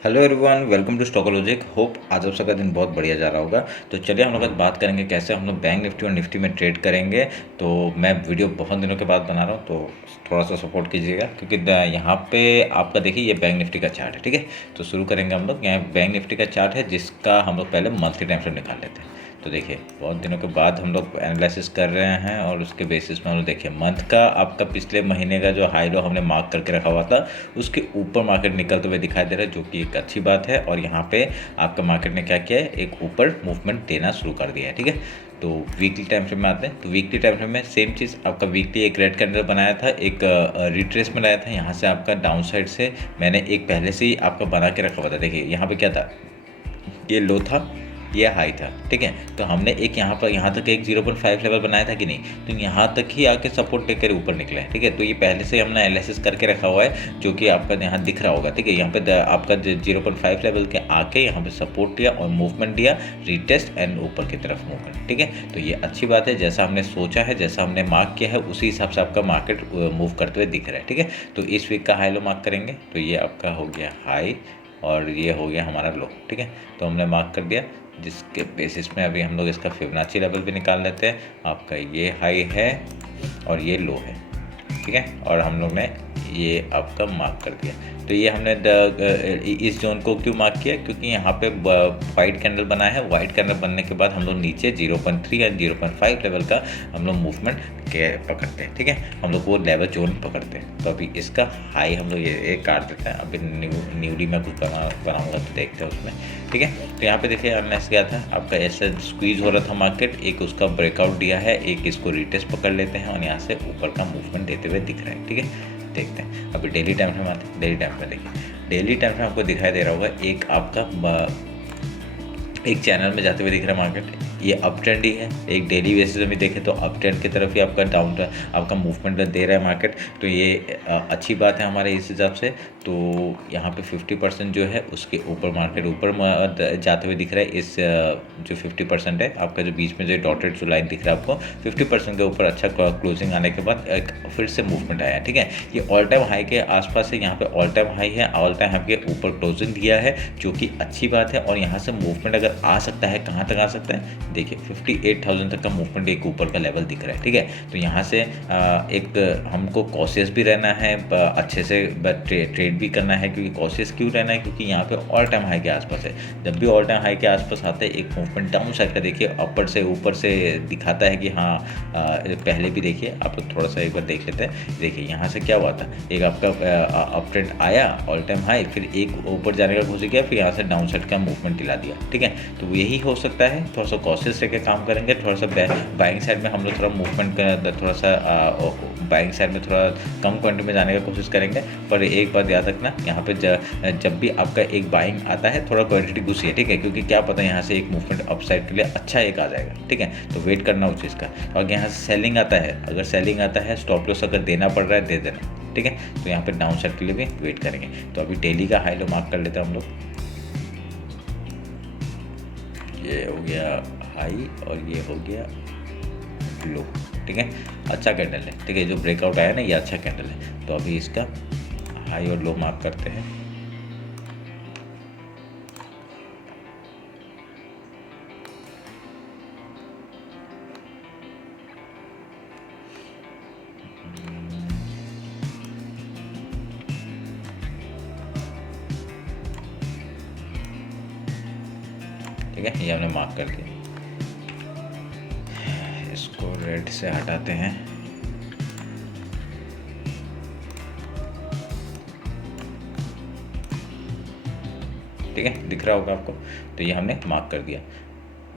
Hello everyone, welcome to Stockologic. Hope आज आप सबका दिन बहुत बढ़िया जा रहा होगा। तो चलिए हम लोग आज बात करेंगे कैसे हम लोग बैंक निफ्टी और निफ्टी में ट्रेड करेंगे। तो मैं वीडियो बहुत दिनों के बाद बना रहा हूँ, तो थोड़ा सा सपोर्ट कीजिएगा क्योंकि यहाँ पे आपका देखिए ये बैंक निफ्टी का चार्ट है। ठीक है, तो शुरू करेंगे हम लोग। यहाँ बैंक निफ्टी का चार्ट है जिसका हम लोग पहले मंथली टाइम फ्रेम निकाल लेते हैं। तो देखिए बहुत दिनों के बाद हम लोग एनालिसिस कर रहे हैं और उसके बेसिस में हम लोग देखिए मंथ का आपका पिछले महीने का जो हाई लो हमने मार्क करके रखा हुआ था उसके ऊपर मार्केट निकलते हुए दिखाई दे रहा है, जो कि एक अच्छी बात है। और यहाँ पे आपका मार्केट ने क्या किया है, एक ऊपर मूवमेंट देना शुरू कर दिया है। ठीक है, तो वीकली टाइम फ्रेम में आते हैं। तो वीकली टाइम फ्रेम में सेम चीज़ आपका वीकली एक रेड कैंडल बनाया था, एक रिट्रेस में लाया था। यहाँ से आपका डाउन साइड से मैंने एक पहले से ही आपका बना के रखा हुआ था। देखिए यहाँ पे क्या था, ये लो था, ये हाई था। ठीक है, तो हमने एक यहाँ तक एक 0.5 लेवल बनाया था कि नहीं, तो यहाँ तक ही आके सपोर्ट लेकर ऊपर निकले हैं। ठीक है, तो ये पहले से हमने एनालिसिस करके रखा हुआ है, जो कि आपका यहाँ दिख रहा होगा। ठीक है, यहाँ पे आपका 0.5 लेवल के आके यहाँ पे सपोर्ट दिया और मूवमेंट दिया, रीटेस्ट एंड ऊपर की तरफ मूवमेंट। ठीक है, तो ये अच्छी बात है। जैसा हमने सोचा है, जैसा हमने मार्क किया है, उसी हिसाब से आपका मार्केट मूव करते हुए दिख रहा है। ठीक है, तो इस वीक का हाई लो मार्क करेंगे। तो ये आपका हो गया हाई और ये हो गया हमारा लो। ठीक है, तो हमने मार्क कर दिया, जिसके बेसिस में अभी हम लोग इसका फिबोनाची लेवल भी निकाल लेते हैं। आपका ये हाई है और ये लो है। ठीक है, और हम लोग ने ये आपका मार्क कर दिया। तो ये हमने इस जोन को क्यों मार्क किया, क्योंकि यहाँ पे वाइट कैंडल बना है। वाइट कैंडल बनने के बाद हम लोग नीचे 0.3 या 0.5 लेवल का हम लोग मूवमेंट के पकड़ते हैं। ठीक है, हम लोग वो लेवल जोन पकड़ते हैं। तो अभी इसका हाई हम लोग ये काट देते हैं। अभी न्यूली में कुछ बनाऊंगा तो देखते हैं उसमें। ठीक है, तो यहाँ पे देखिए अनलेस क्या था, आपका ऐसे स्क्वीज हो रहा था मार्केट, एक उसका ब्रेकआउट दिया है, एक इसको रिटेस्ट पकड़ लेते हैं और यहाँ से ऊपर का मूवमेंट देते हुए दिख रहा है। ठीक है, देखते हैं अभी डेली टाइम फ्रेम आते हैं। डेली टाइम फ्रेम देखिए, डेली टाइम फ्रेम आपको दिखाई दे रहा होगा, एक आपका एक चैनल में जाते हुए दिख रहा है मार्केट। ये अप ट्रेंड ही है। एक डेली बेसिस में भी देखें तो अप ट्रेंड की तरफ ही आपका डाउन आपका मूवमेंट दे रहा है मार्केट। तो ये अच्छी बात है हमारे इस हिसाब से। तो यहाँ पे 50% जो है उसके ऊपर मार्केट ऊपर जाते हुए दिख रहा है। इस जो 50% है आपका, जो बीच में जो डॉटेड जो लाइन दिख रहा है आपको, 50% के ऊपर अच्छा क्लोजिंग आने के बाद एक फिर से मूवमेंट आया। ठीक है, ये ऑल टाइम हाई के आसपास है। यहाँ पे ऑल टाइम हाई है, ऑल टाइम हाई के ऊपर क्लोजिंग दिया है, जो कि अच्छी बात है। और यहाँ से मूवमेंट अगर आ सकता है, कहाँ तक आ सकता है, देखिए 58,000 तक का मूवमेंट एक ऊपर का लेवल दिख रहा है। ठीक है, तो यहाँ से एक हमको कॉशियस भी रहना है, अच्छे से ट्रेड भी करना है। क्योंकि कॉशियस क्यों रहना है, क्योंकि यहाँ पे ऑल टाइम हाई के आसपास है। जब भी ऑल टाइम हाई के आसपास आता है, एक मूवमेंट डाउन साइड का देखिए अपर से ऊपर से दिखाता है कि हाँ, पहले भी देखिए आप लोग थोड़ा सा एक बार देख लेते हैं। देखिए यहाँ से क्या हुआ था, एक आपका अप ट्रेंड आया ऑल टाइम हाई, फिर एक ऊपर जाने का कोशिश किया, फिर यहाँ से डाउन साइड का मूवमेंट दिला दिया। ठीक है, तो यही हो सकता है। थोड़ा सा कॉशियस रह के काम करेंगे, थोड़ा सा बाइंग साइड में हम लोग थोड़ा मूवमेंट थोड़ा सा बाइंग साइड में थोड़ा कम क्वांटिटी में जाने का कोशिश करेंगे। पर एक बात याद रखना, यहाँ पे जब भी आपका एक बाइंग आता है, थोड़ा क्वांटिटी घुसिए। ठीक है, क्योंकि क्या पता यहाँ से एक मूवमेंट अप साइड के लिए अच्छा एक आ जाएगा। ठीक है, तो वेट करना उस चीज़ का। और यहाँ से सेलिंग आता है, अगर सेलिंग आता है, स्टॉप लॉस अगर देना पड़ रहा है दे देना। ठीक है, तो यहाँ पे डाउन साइड के लिए भी वेट करेंगे। तो अभी डेली का हाई लो मार्क कर लेते हैं हम लोग। ये हो गया हाई और ये हो गया लो। ठीक है, अच्छा कैंडल है। ठीक है, जो ब्रेकआउट आया ना, ये अच्छा कैंडल है। तो अभी इसका हाई और लो मार्क करते हैं। ठीक है, ये हमने मार्क कर दिया। इसको रेड से हटाते हैं। ठीक है, दिख रहा होगा आपको। तो ये हमने मार्क कर दिया।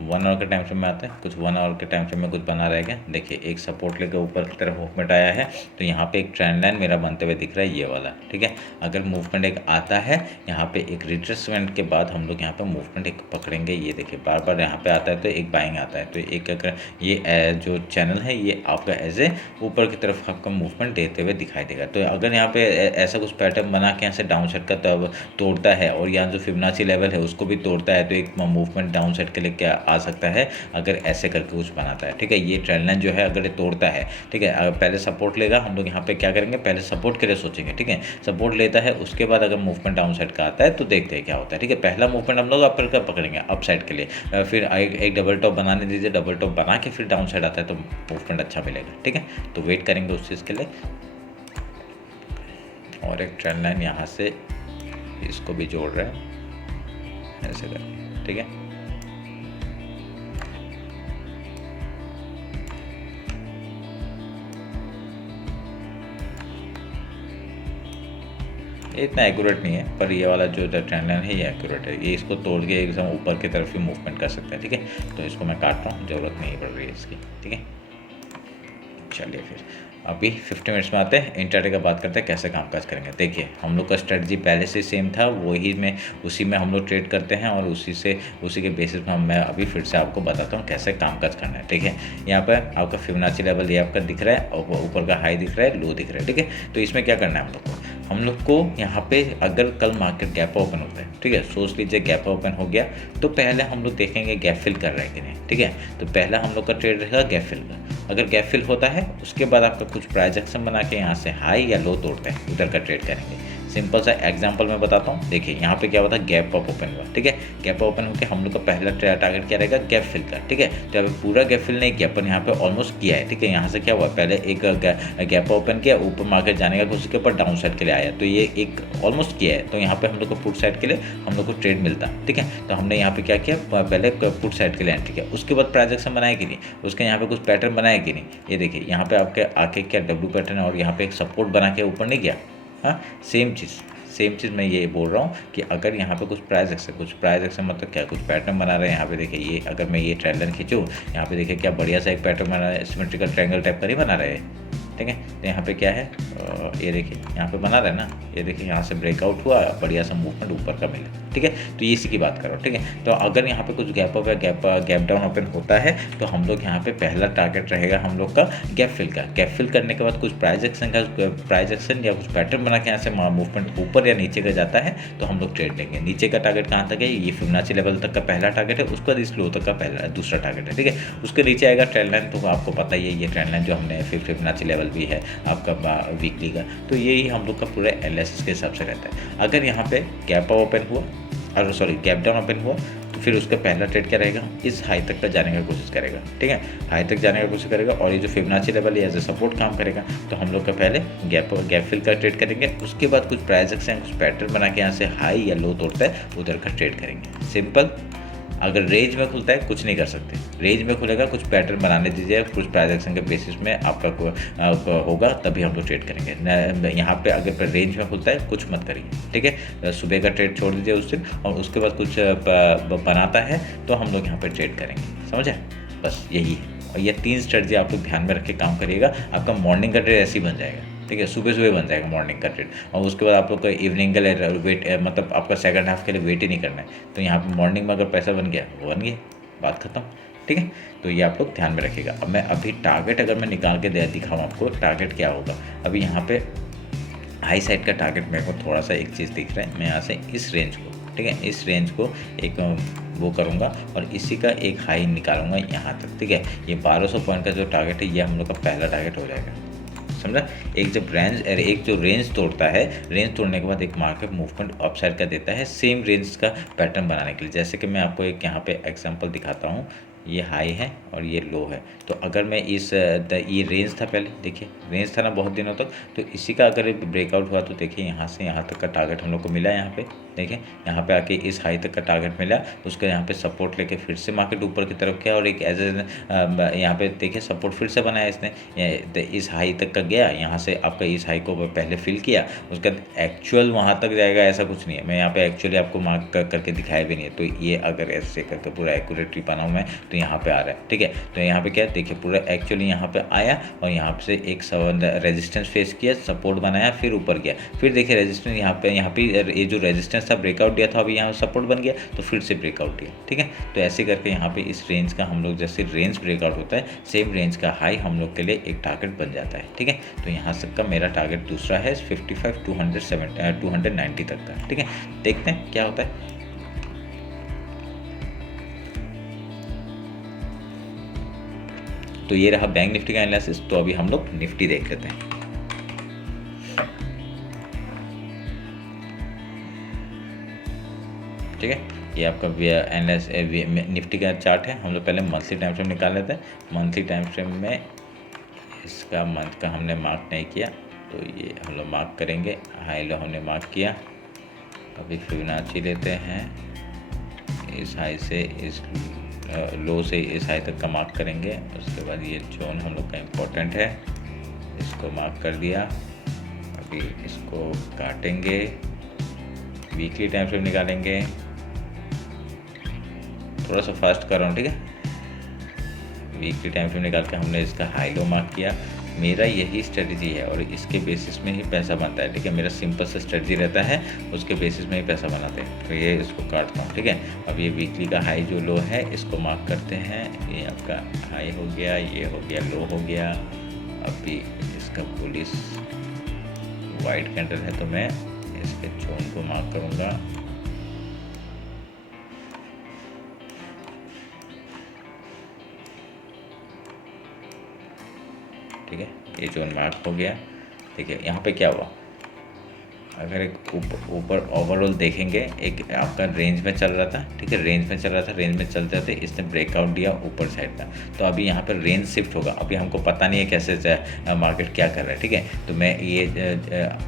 1 आवर के टाइम फ्रेम में आते हैं। कुछ 1 आवर के टाइम फ्रेम में कुछ बना रहेगा। देखिए एक सपोर्ट लेकर ऊपर की तरफ मूवमेंट आया है, तो यहाँ पे एक ट्रेंड लाइन मेरा बनते हुए दिख रहा है, ये वाला। ठीक है, अगर मूवमेंट एक आता है, यहाँ पे एक रिट्रेसमेंट के बाद हम लोग यहाँ पे मूवमेंट एक पकड़ेंगे। ये देखिए बार बार यहाँ पे आता है, तो एक बाइंग आता है, तो एक अगर ये जो चैनल है, ये आपका एज ए ऊपर की तरफ आपका मूवमेंट देते हुए दिखाई देगा। तो अगर यहाँ पे ऐसा कुछ पैटर्न बना के यहाँ से डाउन साइड का तब तोड़ता है और यहाँ जो फिबोनाची लेवल है उसको भी तोड़ता है, तो एक मूवमेंट डाउन साइड के लिए क्या आ सकता है अगर ऐसे करके कुछ बनाता है। ठीक है, ये ट्रेंड लाइन जो है अगर ये तोड़ता है, ठीक है, पहले सपोर्ट लेगा, हम लोग यहाँ पे क्या करेंगे, पहले सपोर्ट के लिए सोचेंगे। ठीक है, सपोर्ट लेता है, उसके बाद अगर मूवमेंट डाउन साइड का आता है तो देखते हैं क्या होता है। ठीक है, पहला मूवमेंट हम लोग अपर का पकड़ेंगे अप साइड के लिए, फिर एक डबल टॉप बनाने दीजिए, डबल टॉप बना के फिर डाउन साइड आता है तो मूवमेंट अच्छा मिलेगा। ठीक है, तो वेट करेंगे उस चीज़ के लिए। और एक ट्रेंड लाइन यहाँ से इसको भी जोड़ रहे हैं ऐसे करके। ठीक है, ये इतना एक्यूरेट नहीं है, पर ये वाला जो ट्रेंड लाइन है ये एक्यूरेट है। ये इसको तोड़ के एकदम ऊपर की तरफ ही मूवमेंट कर सकते हैं। ठीक है, तो इसको मैं काट रहा हूँ, ज़रूरत नहीं पड़ रही है इसकी। ठीक है, चलिए फिर अभी 50 मिनट्स में आते हैं, इंट्राडे का बात करते हैं कैसे कामकाज करेंगे। देखिए, हम लोग का स्ट्रेटजी पहले से सेम था, वही में उसी में हम लोग ट्रेड करते हैं और उसी के बेसिस में मैं अभी फिर से आपको बताता हूँ कैसे कामकाज करना है। ठीक है, यहाँ पर आपका फिबोनाची लेवल ये आपका दिख रहा है और ऊपर का हाई दिख रहा है, लो दिख रहा है। ठीक है, तो इसमें क्या करना है हम लोग को यहाँ पे अगर कल मार्केट गैप ओपन होता है, ठीक है, सोच लीजिए गैप ओपन हो गया, तो पहले हम लोग देखेंगे गैप फिल कर रहे हैं कि नहीं। ठीक है, तो पहला हम लोग का ट्रेड रहेगा गैप फिल का। अगर गैप फिल होता है उसके बाद आपका कुछ प्राइस एक्शन बना के यहाँ से हाई या लो तोड़ते हैं, उधर का ट्रेड करेंगे। सिंपल सा एग्जांपल मैं बताता हूँ। देखिए, यहाँ पे क्या होता है, गैप अप ओपन हुआ। ठीक है, गैप ओपन होकर हम लोग का पहला टारगेट क्या रहेगा, गैप फिल का। ठीक है, तो अभी पूरा गैप फिल नहीं किया, पर यहाँ पे ऑलमोस्ट किया है। ठीक है, यहाँ से क्या हुआ, पहले एक गैप ओपन किया, ऊपर मार्केट जाने का कुछ, उसके ऊपर डाउन साइड के लिए आया, तो ये एक ऑलमोस्ट किया है। तो यहाँ पे हम लोग को पुट साइड के लिए हम लोग को ट्रेड मिलता। ठीक है, तो हमने यहाँ पे क्या किया, पहले पुट साइड के लिए एंट्री किया, उसके बाद प्राइस एक्शन बनाया कि नहीं, उसके यहाँ पे कुछ पैटर्न बनाया कि नहीं। ये देखिए, यहाँ पे आपके आके क्या डब्ल्यू पैटर्न और यहाँ पे एक सपोर्ट बना के ऊपर नहीं गया। हाँ, सेम चीज़ मैं ये बोल रहा हूँ कि अगर यहाँ पे कुछ प्राइस एक्शन मतलब क्या, कुछ पैटर्न बना रहे हैं। यहाँ पे देखिए, ये अगर मैं ये ट्रेंड लाइन खींचूँ, यहाँ पे देखिए क्या बढ़िया सा एक पैटर्न बना रहा है, सिमेट्रिकल ट्रायंगल टाइप का नहीं बना रहे हैं। ठीक है, तो यहाँ पे क्या है, ये देखिए यहाँ पे बना रहा है ना, ये देखिए यहाँ से ब्रेकआउट हुआ, बढ़िया सा मूवमेंट ऊपर का मिला। ठीक है, तो इसी की बात करो। ठीक है, तो अगर यहाँ पे कुछ गैप अप या गैप डाउन ओपन होता है तो हम लोग यहाँ पे पहला टारगेट रहेगा हम लोग का गैप फिल का। गैप फिल करने के बाद कुछ प्राइस एक्शन या कुछ पैटर्न बना के यहाँ से मूवमेंट ऊपर या नीचे का जाता है तो हम लोग ट्रेड लेंगे। नीचे का टारगेट कहाँ तक है, ये फिबोनाची लेवल तक का पहला टारगेट है, उसके बाद इस लो तक का दूसरा टारगेट है। ठीक है, उसके नीचे आएगा ट्रेंड लाइन, तो आपको पता ही है ये ट्रेंड लाइन जो हमने फिबोनाची लेवल भी है आपका वीकली का, तो यही हम लोग का पूरा एनालिसिस के हिसाब से रहता है। अगर यहाँ पे गैप ओपन हुआ और गैप डाउन ओपन हुआ तो फिर उसका पहला ट्रेड क्या रहेगा, इस हाई तक का जाने की कोशिश करेगा। ठीक है, हाई तक जाने की कोशिश करेगा और ये जो फिबोनाची लेवल है एज ए सपोर्ट काम करेगा, तो हम लोग का पहले गैप फिल का ट्रेड करेंगे, उसके बाद कुछ प्राइस एक्शन कुछ पैटर्न बना के यहाँ से हाई या लो तोड़ता है उधर का ट्रेड करेंगे। सिंपल। अगर रेंज में खुलता है कुछ नहीं कर सकते, रेंज में खुलेगा कुछ पैटर्न बनाने दीजिए, कुछ प्राइस एक्शन के बेसिस में आपका होगा तभी हम लोग ट्रेड करेंगे। यहाँ पे अगर रेंज में खुलता है कुछ मत करिए। ठीक है, सुबह का ट्रेड छोड़ दीजिए उस दिन, और उसके बाद कुछ बनाता है तो हम लोग यहाँ पे ट्रेड करेंगे। समझे, बस यही है। और ये 3 स्ट्रेटजी आप लोग ध्यान में रख के काम करिएगा, आपका मॉर्निंग का ट्रेड ऐसे ही बन जाएगा। ठीक है, सुबह बन जाएगा मॉर्निंग का ट्रेड, और उसके बाद आप लोग को इवनिंग के लिए वेट मतलब आपका सेकंड हाफ के लिए वेट ही नहीं करना है। तो यहाँ पे मॉर्निंग में अगर पैसा बन गया वो बन गया, बात खत्म। ठीक है, तो ये आप लोग ध्यान में रखिएगा। अब मैं अभी टारगेट अगर मैं निकाल के दिखाऊँ आपको टारगेट क्या होगा। अभी यहाँ पे हाई साइड का टारगेट मेरे को थोड़ा सा एक चीज़ दिख रहा है, मैं यहाँ से इस रेंज को, ठीक है, इस रेंज को एक वो करूँगा और इसी का एक हाई निकालूंगा यहाँ तक। ठीक है, ये 1200 पॉइंट का जो टारगेट है ये हम लोग का पहला टारगेट हो जाएगा। समझा, एक जो रेंज तोड़ता है, रेंज तोड़ने के बाद एक मार्केट मूवमेंट अपसाइड का देता है सेम रेंज का पैटर्न बनाने के लिए। जैसे कि मैं आपको एक यहाँ पे एग्जांपल दिखाता हूँ, ये हाई है और ये लो है। तो अगर मैं ये रेंज था, पहले देखिए रेंज था ना बहुत दिनों तक, तो इसी का अगर ब्रेकआउट हुआ तो देखिए यहाँ से यहाँ तक का टारगेट हम लोग को मिला। यहाँ पे देखिए, यहाँ पे आके इस हाई तक का टारगेट मिला, उसका यहाँ पे सपोर्ट लेके फिर से मार्केट ऊपर की तरफ गया और एक यहाँ पे देखिए सपोर्ट फिर से बनाया इसने, इस हाई तक का गया, यहाँ से आपका इस हाई को पहले फिल किया, उसका एक्चुअल वहाँ तक जाएगा ऐसा कुछ नहीं है। मैं यहाँ पे एक्चुअली आपको मार्क करके दिखाया भी नहीं है, तो ये अगर ऐसे करके पूरा एक्यूरेटली बनाऊँ मैं तो यहाँ पे आ रहा है। ठीक है, तो यहाँ पे क्या देखिए पूरा एक्चुअली यहाँ पे आया और यहाँ से एक रेजिस्टेंस फेस किया, सपोर्ट बनाया, फिर ऊपर गया, फिर देखिए रेजिस्टेंस यहाँ पे ये जो रेजिस्टेंस था ब्रेकआउट दिया था, अभी यहाँ सपोर्ट बन गया तो फिर से ब्रेकआउट दिया। ठीक है, तो ऐसे करके यहाँ पे इस रेंज का हम लोग जैसे रेंज ब्रेकआउट होता है सेम रेंज का हाई हम लोग के लिए एक टारगेट बन जाता है। ठीक है, तो यहाँ तक का मेरा टारगेट दूसरा है 55 290 तक का। ठीक है, देखते हैं क्या होता है। तो ये रहा बैंक निफ्टी का एनालिसिस। तो अभी हम लोग निफ्टी देख लेते हैं। ठीक है, ये आपका निफ्टी का चार्ट है। हम लोग पहले मंथली टाइम फ्रेम निकाल लेते हैं। मंथली टाइम फ्रेम में इसका मंथ का हमने मार्क नहीं किया, तो ये हम लोग मार्क करेंगे। हाई लो हमने मार्क किया। अभी फिबोनाची लेते हैं, इस हाई से इस लो से इस हाई तक का मार्क करेंगे। उसके बाद ये जोन हम लोग का इम्पोर्टेंट है, इसको मार्क कर दिया। अभी इसको काटेंगे, वीकली टाइम फ्रेम निकालेंगे। थोड़ा सा फास्ट कर रहा हूँ, ठीक है। वीकली टाइम फ्रेम निकाल के हमने इसका हाई लो मार्क किया। मेरा यही स्ट्रेटजी है और इसके बेसिस में ही पैसा बनता है, ठीक है। मेरा सिंपल सा स्ट्रेटजी रहता है, उसके बेसिस में ही पैसा बनाते हैं। तो ये इसको काटता हूँ, ठीक है। अब ये वीकली का हाई जो लो है इसको मार्क करते हैं। ये आपका हाई हो गया, ये हो गया लो हो गया। अभी इसका पुलिस वाइट कैंडल है तो मैं इसके जोन को मार्क करूँगा। ठीक है, ये जोन मार्क हो गया। देखिए यहाँ पे क्या हुआ, अगर एक ऊपर ओवरऑल देखेंगे, एक आपका रेंज में चल रहा था, ठीक है। रेंज में चल रहा था, रेंज में चलते थे, इसने ब्रेकआउट दिया ऊपर साइड का। तो अभी यहाँ पर रेंज शिफ्ट होगा। अभी हमको पता नहीं है कैसे मार्केट क्या कर रहा है, ठीक है। तो मैं ये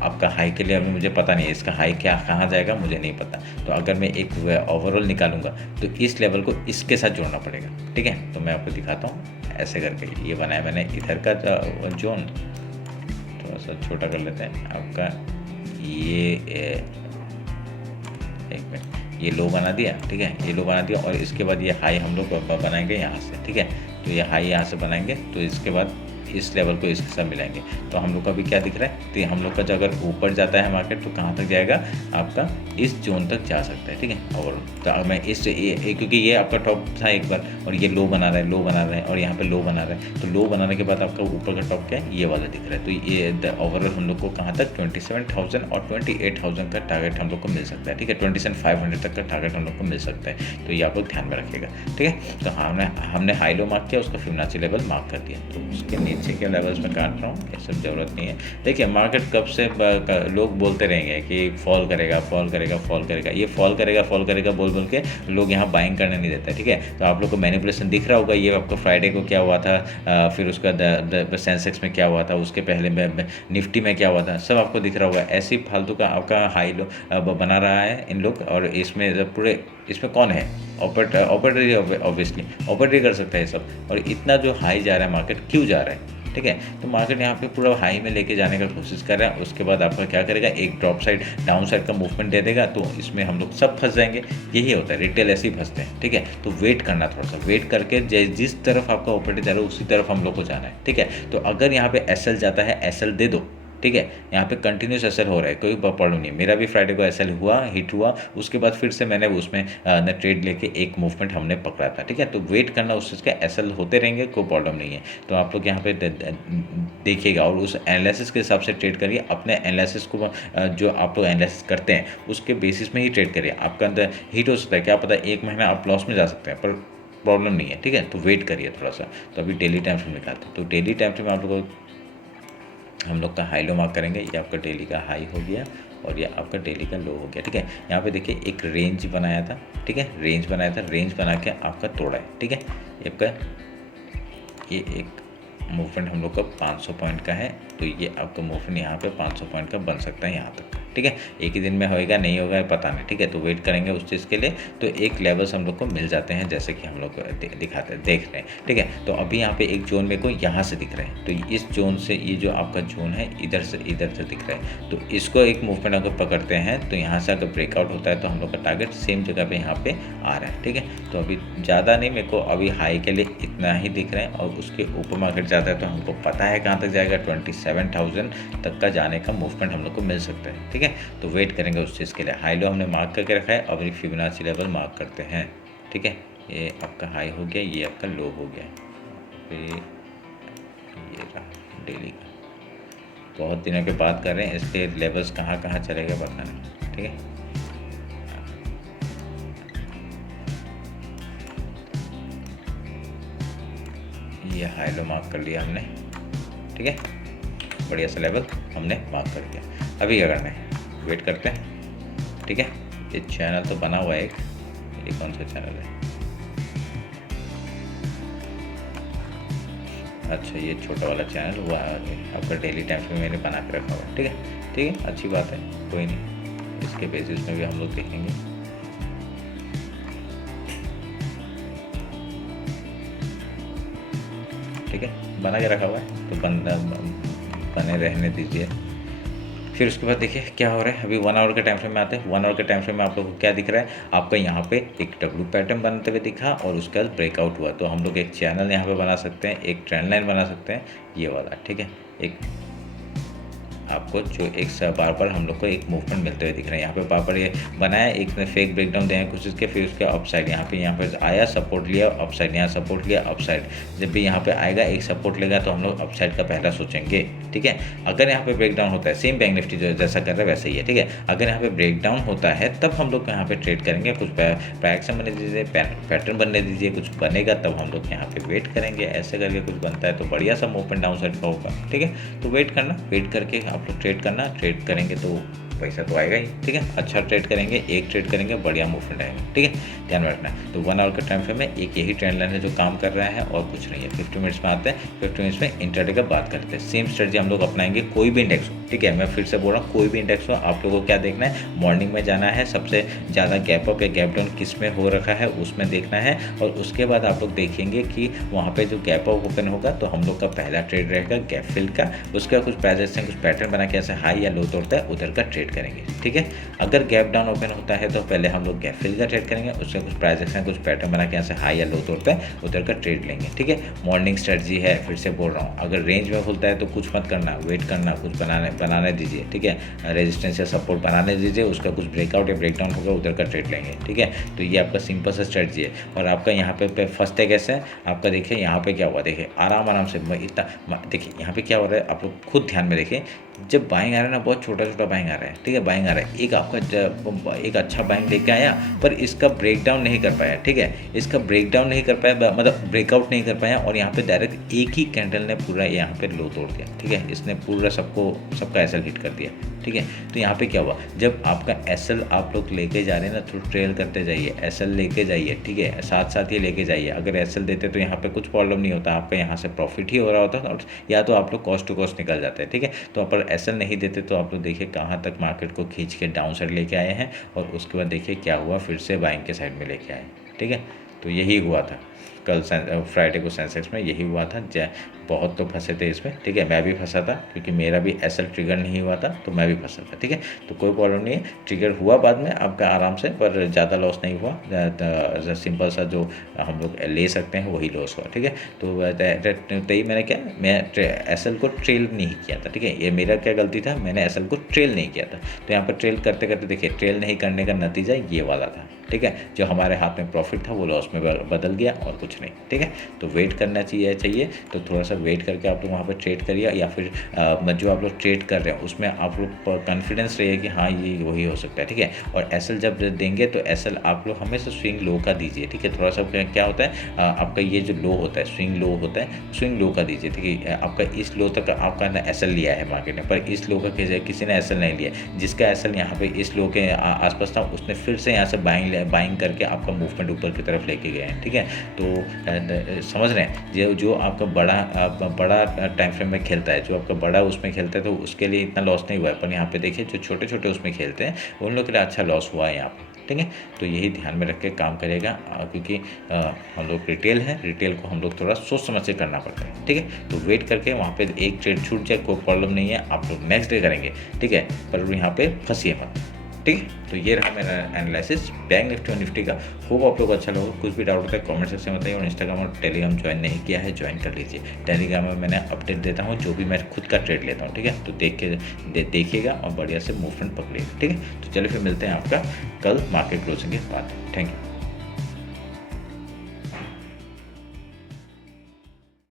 आपका हाई के लिए अभी मुझे पता नहीं है, इसका हाई क्या कहाँ जाएगा मुझे नहीं पता। तो अगर मैं एक ओवरऑल निकालूंगा तो इस लेवल को इसके साथ जोड़ना पड़ेगा, ठीक है। तो मैं आपको दिखाता हूँ ऐसे करके। ये बनाया मैंने इधर का जोन, थोड़ा सा छोटा कर लेते हैं। आपका ये एक मिनट, ये लो बना दिया, ठीक है। ये लो बना दिया और इसके बाद ये हाई हम लोग बनाएंगे यहाँ से, ठीक है। तो ये हाई यहाँ से बनाएंगे, तो इसके बाद इस लेवल को इसके साथ मिलाएंगे। तो हम लोग का भी क्या दिख रहा है, तो हम लोग का जो अगर ऊपर जाता है मार्केट तो कहाँ तक जाएगा, आपका इस जोन तक जा सकता है, ठीक है। और तो मैं क्योंकि ये आपका टॉप था एक बार और ये लो बना रहा है, लो बना रहा है और यहाँ पे लो बना रहा है। तो लो बनाने के बाद आपका ऊपर का टॉप क्या है, ये वाला दिख रहा है। तो ये ओवरऑल हम लोग को कहाँ तक 27,000 और 28,000 का टारगेट हम लोग को मिल सकता है, ठीक है। 27,500 तक का टारगेट हम लोग को मिल सकता है। तो ये आप लोग ध्यान में रखिएगा, ठीक है। तो हमने हाई लो मार्क किया, उसका फिबोनाची लेवल मार्क कर दिया। तो उसके नीचे के लेवल्स में काट रहा हूँ, ये सब ज़रूरत नहीं है। देखिए मार्केट कब से लोग बोलते रहेंगे कि फॉल करेगा, फॉल करेगा, फॉल करेगा। ये फॉल करेगा बोल बोल के लोग यहाँ बाइंग करने नहीं देते, ठीक है। तो आप लोग को मैनिपुलेशन दिख रहा होगा। ये आपको फ्राइडे को क्या हुआ था, फिर उसका सेंसेक्स में क्या हुआ था, उसके पहले निफ्टी में क्या हुआ था, सब आपको दिख रहा होगा। ऐसी फालतू का आपका हाई लो बना रहा है इन लोग। और इसमें पूरे इसमें कौन है, ऑपरेटरी ऑब्वियसली ऑपरेटरी कर सकता है ये सब। और इतना जो हाई जा रहा है मार्केट, क्यों जा रहा है, ठीक है। तो मार्केट यहाँ पे पूरा हाई में लेके जाने का कोशिश कर रहा है। उसके बाद आपका क्या करेगा, एक ड्रॉप साइड डाउन साइड का मूवमेंट दे देगा। तो इसमें हम लोग सब फंस जाएंगे। यही होता है, रिटेल ऐसे ही फंसते हैं, ठीक है। तो वेट करना, थोड़ा सा वेट करके जिस तरफ आपका ऑपरेटिव जा रहा है उसी तरफ हम लोग को जाना है, ठीक है। तो अगर यहाँ पे एसएल जाता है, एसएल दे दो, ठीक है। यहाँ पे कंटिन्यूस एसएल हो रहा है, कोई प्रॉब्लम नहीं। मेरा भी फ्राइडे को एसएल हुआ, हिट हुआ। उसके बाद फिर से मैंने उसमें ट्रेड लेके एक मूवमेंट हमने पकड़ा था, ठीक है। तो वेट करना, उस चीज़ का एसएल होते रहेंगे, कोई प्रॉब्लम नहीं है। तो आप लोग यहाँ पे देखिएगा और उस एनालिसिस के हिसाब से ट्रेड करिए। अपने एनालिसिस को जो आप लोग एनालिसिस करते हैं उसके बेसिस में ही ट्रेड करिए। आपका अंदर हिट हो सकता है, क्या पता एक महीना आप लॉस में जा सकते हैं, पर प्रॉब्लम नहीं है, ठीक है। तो वेट करिए थोड़ा सा। तो अभी डेली टाइम फ्रेम निकालते हैं। तो डेली टाइम फ्रेम आप लोग को हम लोग का हाई लो मार्क करेंगे। ये आपका डेली का हाई हो गया और ये आपका डेली का लो हो गया, ठीक है। यहाँ पे देखिए एक रेंज बनाया था, ठीक है। रेंज बनाया था, रेंज बना के आपका तोड़ा है, ठीक है। ये आपका ये एक मूवमेंट हम लोग का 500 पॉइंट का है। तो ये आपका मूवमेंट यहाँ पे 500 पॉइंट का बन सकता है यहाँ तक, ठीक है। एक ही दिन में होएगा नहीं होगा पता नहीं, ठीक है। तो वेट करेंगे उस चीज़ के लिए। तो एक लेवल्स हम लोग को मिल जाते हैं, जैसे कि हम लोग दिखाते देख रहे हैं, ठीक है। तो अभी यहाँ पे एक जोन मेरे को यहाँ से दिख रहा है। तो इस जोन से, ये जो आपका जोन है इधर से दिख रहा है। तो इसको एक मूवमेंट अगर पकड़ते हैं तो यहाँ से अगर ब्रेकआउट होता है तो हम लोग का टारगेट सेम जगह पे यहाँ पे आ रहा है, ठीक है। तो अभी ज़्यादा नहीं, मेरे को अभी हाई के लिए इतना ही दिख रहा है। और उसके ऊपर मार्केट जाता है तो हमको पता है कहाँ तक जाएगा, 27,000 तक का जाने का मूवमेंट हम लोग को मिल सकता है, ठीक है। तो वेट करेंगे उस चीज़ के लिए। हाई लो हमने मार्क करके रखा है, अब फिबोनाची लेवल मार्क करते हैं, ठीक है। ये आपका हाई हो गया, ये आपका लो हो गया। ये रहा डेली का। बहुत दिनों के बाद कर रहे हैं, इसके लेवल्स कहाँ कहाँ चलेगा पता नहीं, ठीक है। ये हाई लो मार्क कर लिया हमने, ठीक है, बढ़िया सा लेवल हमने मार्क कर दिया। अभी क्या करना है, वेट करते हैं, ठीक है। ये चैनल तो बना हुआ है एक, ये कौन सा चैनल है, अच्छा ये छोटा वाला चैनल हुआ आपका डेली टाइम्स में मैंने बना के रखा हुआ है, ठीक है, ठीक है, अच्छी बात है, कोई नहीं, इसके बेसिस में भी हम लोग देखेंगे। ठीक है, बना के रखा हुआ है तो बने रहने दीजिए। फिर उसके बाद देखिए क्या हो रहा है। अभी 1 आवर के टाइम फ्रेम में आते हैं। 1 आवर के टाइम फ्रेम में आप लोग को क्या दिख रहा है, आपका यहाँ पे एक डब्ल्यू पैटर्न बनते हुए दिखा और उसके बाद ब्रेकआउट हुआ। तो हम लोग एक चैनल यहाँ पे बना सकते हैं, एक ट्रेंड लाइन बना सकते हैं, ये वाला, ठीक है। एक आपको जो एक बार बार हम लोग को एक मूवमेंट मिलते हुए दिख रहे हैं। यहाँ पे बार बार ये बनाया, एक ने फेक ब्रेकडाउन देने की कोशिश की, फिर उसके अपसाइड यहाँ पे आया, सपोर्ट लिया, अपसाइड, यहाँ सपोर्ट लिया, अपसाइड। जब भी यहाँ पे आएगा एक सपोर्ट लेगा तो हम लोग अपसाइड का पहला सोचेंगे, ठीक है। अगर यहाँ पे ब्रेकडाउन होता है, सेम बैंक निफ्टी जो जैसा कर रहा है वैसे ही है, ठीक है। अगर यहाँ पे ब्रेकडाउन होता है तब हम लोग यहाँ पे ट्रेड करेंगे। कुछ प्राइक्शन बनने दीजिए, पैटर्न बनने दीजिए, कुछ बनेगा तब हम लोग यहाँ पे वेट करेंगे। ऐसे करके कुछ बनता है तो बढ़िया सा मूवमेंट डाउन साइड का होगा, ठीक है। तो वेट करना, वेट करके आप लोग ट्रेड करना, ट्रेड करेंगे तो पैसा तो आएगा ही, ठीक है। अच्छा ट्रेड करेंगे, एक ट्रेड करेंगे, बढ़िया मूवमेंट आएगा, ठीक है, ध्यान में रखना है। तो 1 आवर के टाइम फ्रेम में एक यही ट्रेंड लाइन है जो काम कर रहा है और कुछ नहीं है। 50 मिनट्स में आते हैं, 50 मिनट्स में इंट्राडे का बात करते हैं। सेम स्ट्रेटजी हम लोग अपनाएंगे, कोई भी इंडेक्स हो, ठीक है। मैं फिर से बोल रहा हूँ, कोई भी इंडेक्स हो, आप लोगों को क्या देखना है, मॉर्निंग में जाना है, सबसे ज़्यादा गैप अप या गैप डाउन किस में हो रखा है उसमें देखना है, और उसके बाद आप लोग देखेंगे कि वहाँ पे जो गैप अप ओपन होगा तो हम लोग का पहला ट्रेड रहेगा गैप फिल का। उसका कुछ प्राइजेस हैं, कुछ पैटर्न बना के ऐसे हाई या लो तोड़ता है उधर का ट्रेड करेंगे, ठीक है। अगर गैप डाउन ओपन होता है तो पहले हम लोग गैप फिल का ट्रेड करेंगे, उससे कुछ प्राइजेस हैं, कुछ पैटर्न बना के ऐसे हाई या लो तोड़ता है उधर का ट्रेड लेंगे, ठीक है। मॉर्निंग स्ट्रेटजी है, फिर से बोल रहा हूँ, अगर रेंज में खुलता है तो कुछ मत करना, वेट करना, कुछ बनाने दीजिए, ठीक है। रेजिस्टेंस या सपोर्ट बनाने दीजिए, उसका कुछ ब्रेकआउट या ब्रेकडाउन होगा उधर का ट्रेड लेंगे, ठीक है। तो ये आपका सिंपल सा स्ट्रेटजी है। और आपका यहाँ पे फर्स्ट है कैसे, आपका देखिए यहाँ पे क्या हुआ, देखिए आराम से इतना, देखिए यहाँ पे क्या हो रहा है, आप लोग खुद ध्यान में देखिए। जब बाइंग आ रहा है ना, बहुत छोटा छोटा बाइंग आ रहा है, ठीक है, बाइंग आ रहा है, एक आपका एक अच्छा बाइंग लेके आया पर इसका ब्रेकडाउन नहीं कर पाया, ठीक है। इसका ब्रेकडाउन नहीं कर पाया, मतलब ब्रेकआउट नहीं कर पाया, और यहाँ पे डायरेक्ट एक ही कैंडल ने पूरा यहाँ पे लो तोड़ दिया, ठीक है। इसने पूरा सबका एसएल हिट कर दिया, ठीक है। तो यहाँ पे क्या हुआ, जब आपका एसएल आप लोग लेके जा रहे हैं ना, तो ट्रेल करते जाइए, एसएल लेके जाइए, ठीक है, साथ साथ ये लेके जाइए। अगर एसएल देते तो यहाँ पे कुछ प्रॉब्लम नहीं होता, आपका यहाँ से प्रॉफिट ही हो रहा होता, और या तो आप लोग कॉस्ट टू कॉस्ट निकल जाते हैं, ठीक है। तो अगर एसएल नहीं देते तो आप लोग देखिए कहाँ तक मार्केट को खींच के डाउन साइड लेके आए हैं, और उसके बाद देखिए क्या हुआ, फिर से बाइंग के साइड में लेके आए, ठीक है। तो यही हुआ था कल फ्राइडे को सेंसेक्स में, यही हुआ था। बहुत तो फंसे थे इसमें, ठीक है, मैं भी फंसा था, क्योंकि मेरा भी एसएल ट्रिगर नहीं हुआ था तो मैं भी फंसा था, ठीक है। तो कोई प्रॉब्लम नहीं है, ट्रिगर हुआ बाद में आपका आराम से, पर ज़्यादा लॉस नहीं हुआ। सिंपल सा जो हम लोग ले सकते हैं वही लॉस हुआ, ठीक है। तो ही मैंने क्या, मैं एसएल को ट्रेल नहीं किया था, ठीक है। ये मेरा क्या गलती था, मैंने एसएल को ट्रेल नहीं किया था। तो यहाँ पर ट्रेल करते करते देखिए, ट्रेल नहीं करने का नतीजा ये वाला था, ठीक है। जो हमारे हाथ में प्रॉफिट था वो लॉस में बदल गया और कुछ नहीं, ठीक है। तो वेट करना चाहिए तो थोड़ा सा वेट करके आप लोग वहाँ पे ट्रेड करिए, या फिर जो आप लोग ट्रेड कर रहे हैं उसमें आप लोग कॉन्फिडेंस रहिए कि हाँ ये वही हो सकता है, ठीक है। और एसएल जब देंगे तो एसएल आप लोग हमेशा स्विंग लो का दीजिए, ठीक है। थोड़ा सा क्या होता है, आपका ये जो लो होता है, स्विंग लो होता है, स्विंग लो का दीजिए, ठीक है। आपका इस लो तक आपका ना एसएल लिया है मार्केट ने, पर इस लो का किसी ने एसएल नहीं लिया। जिसका एसएल यहाँ पे इस लो के आसपास था उसने फिर से यहाँ से बाइंग करके आपका मूवमेंट ऊपर की तरफ लेके गए हैं, ठीक है। तो समझ रहे हैं, जो आपका बड़ा टाइम फ्रेम में खेलता है, जो आपका बड़ा उसमें खेलता है तो उसके लिए इतना लॉस नहीं हुआ है। पर यहाँ पे देखिए जो छोटे छोटे उसमें खेलते हैं उन लोग के लिए अच्छा लॉस हुआ है यहाँ पे, ठीक है। तो यही ध्यान में रख के काम करेगा, क्योंकि हम लोग रिटेल है, रिटेल को हम लोग थोड़ा सोच समझ के करना पड़ता है, ठीक है। तो वेट करके वहाँ पे एक ट्रेड छूट जाए कोई प्रॉब्लम नहीं है, आप लोग नेक्स्ट डे करेंगे, ठीक है। पर यहाँ पे फंसिए मत, ठीक है। तो ये रहा मेरा एनालिसिस बैंक निफ्टी और निफ्टी का। होप आप लोग अच्छा लगा। कुछ भी डाउट होता है कमेंट सेक्शन में बताइए, और इंस्टाग्राम और टेलीग्राम ज्वाइन नहीं किया है ज्वाइन कर लीजिए। टेलीग्राम में मैंने अपडेट देता हूँ जो भी मैं खुद का ट्रेड लेता हूँ, ठीक है। तो देखिएगा और बढ़िया से मूवमेंट पकड़िएगा, ठीक है। तो चलिए फिर मिलते हैं आपका कल मार्केट क्लोजिंग के बाद। Thank you.